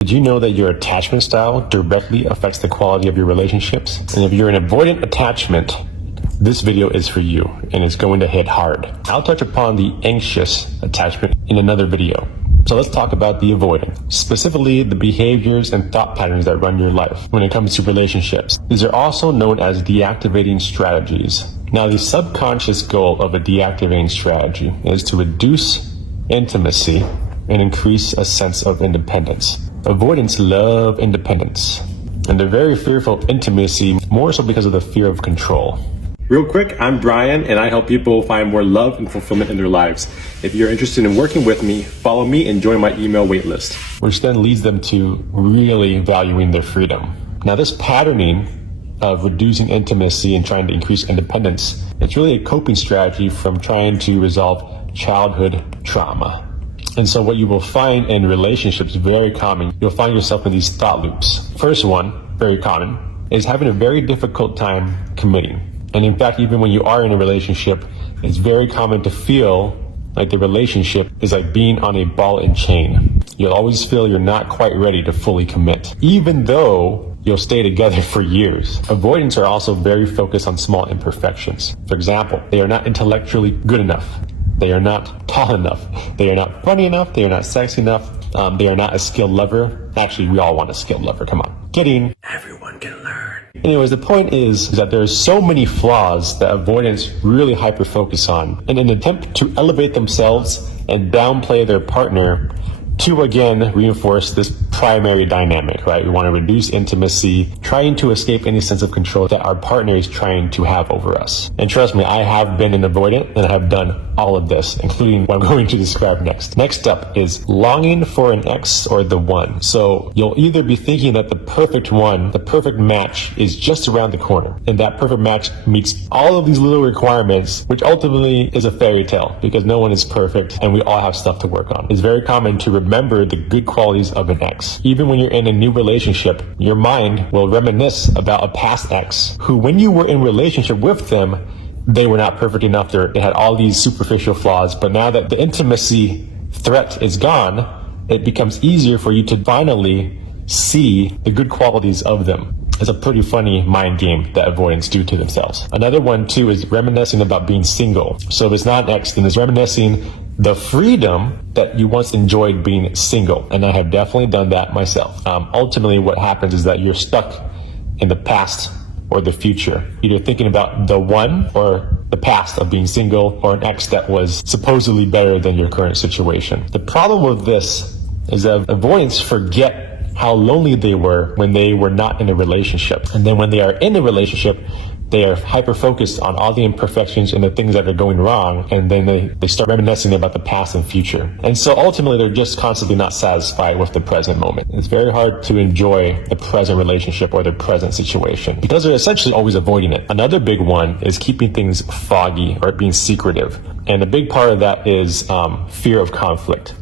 Did you know that your attachment style directly affects the quality of your relationships? And if you're an avoidant attachment, this video is for you, and it's going to hit hard. I'll touch upon the anxious attachment in another video. So let's talk about the avoidant, specifically the behaviors and thought patterns that run your life when it comes to relationships. These are also known as deactivating strategies. Now, the subconscious goal of a deactivating strategy is to reduce intimacy and increase a sense of independence. Avoidants love independence, and they're very fearful of intimacy, more so because of the fear of control. Real quick, I'm Brian, and I help people find more love and fulfillment in their lives. If you're interested in working with me, follow me and join my email waitlist, which then leads them to really valuing their freedom. Now, this patterning of reducing intimacy and trying to increase independence, it's really a coping strategy from trying to resolve childhood trauma. And so what you will find in relationships, very common, you'll find yourself in these thought loops. First one, very common, is having a very difficult time committing. And in fact, even when you are in a relationship, it's very common to feel like the relationship is like being on a ball and chain. You'll always feel you're not quite ready to fully commit, even though you'll stay together for years. Avoidants are also very focused on small imperfections. For example, they are not intellectually good enough. They are not tall enough. They are not funny enough. They are not sexy enough. They are not a skilled lover. Actually, we all want a skilled lover. Come on. Kidding. Everyone can learn. Anyways, the point is that there's so many flaws that avoidants really hyper-focus on in an attempt to elevate themselves and downplay their partner to, again, reinforce this primary dynamic, right? We want to reduce intimacy, trying to escape any sense of control that our partner is trying to have over us. And trust me, I have been an avoidant and I have done all of this, including what I'm going to describe next. Next up is longing for an ex or the one. So you'll either be thinking that the perfect one, the perfect match is just around the corner, and that perfect match meets all of these little requirements, which ultimately is a fairy tale because no one is perfect and we all have stuff to work on. It's very common to remember the good qualities of an ex. Even when you're in a new relationship, your mind will reminisce about a past ex who, when you were in relationship with them, they were not perfect enough. They had all these superficial flaws, but now that the intimacy threat is gone, it becomes easier for you to finally see the good qualities of them. It's a pretty funny mind game that avoidants do to themselves. Another one too is reminiscing about being single. So if it's not an ex, then it's reminiscing the freedom that you once enjoyed being single. And I have definitely done that myself. Ultimately, what happens is that you're stuck in the past or the future, either thinking about the one or the past of being single or an ex that was supposedly better than your current situation. The problem with this is that avoidants forget how lonely they were when they were not in a relationship. And then when they are in a relationship, they are hyper-focused on all the imperfections and the things that are going wrong, and then they start reminiscing about the past and future. And so ultimately, they're just constantly not satisfied with the present moment. It's very hard to enjoy the present relationship or the present situation because they're essentially always avoiding it. Another big one is keeping things foggy or being secretive. And a big part of that is fear of conflict.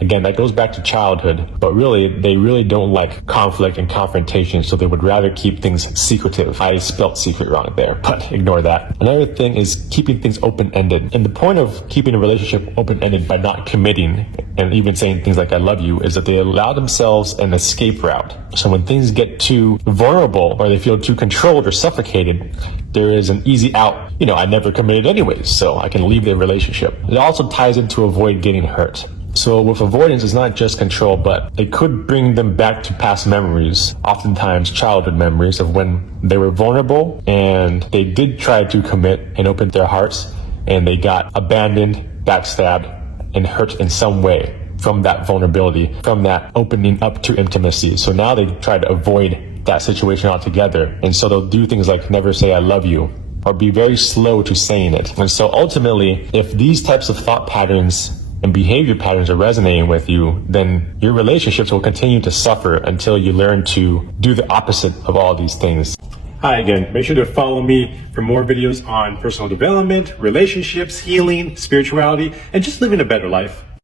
Again, that goes back to childhood, but really, they really don't like conflict and confrontation, so they would rather keep things secretive. I spelt secret wrong there, but ignore that. Another thing is keeping things open-ended. And the point of keeping a relationship open-ended by not committing and even saying things like I love you is that they allow themselves an escape route. So when things get too vulnerable or they feel too controlled or suffocated, there is an easy out. I never committed anyways, so I can leave the relationship. It also ties into avoid getting hurt. So with avoidance, it's not just control, but it could bring them back to past memories, oftentimes childhood memories of when they were vulnerable and they did try to commit and open their hearts and they got abandoned, backstabbed, and hurt in some way from that vulnerability, from that opening up to intimacy. So now they try to avoid that situation altogether. And so they'll do things like never say I love you or be very slow to saying it. And so ultimately, if these types of thought patterns and behavior patterns are resonating with you, then your relationships will continue to suffer until you learn to do the opposite of all these things. Hi again, make sure to follow me for more videos on personal development, relationships, healing, spirituality, and just living a better life.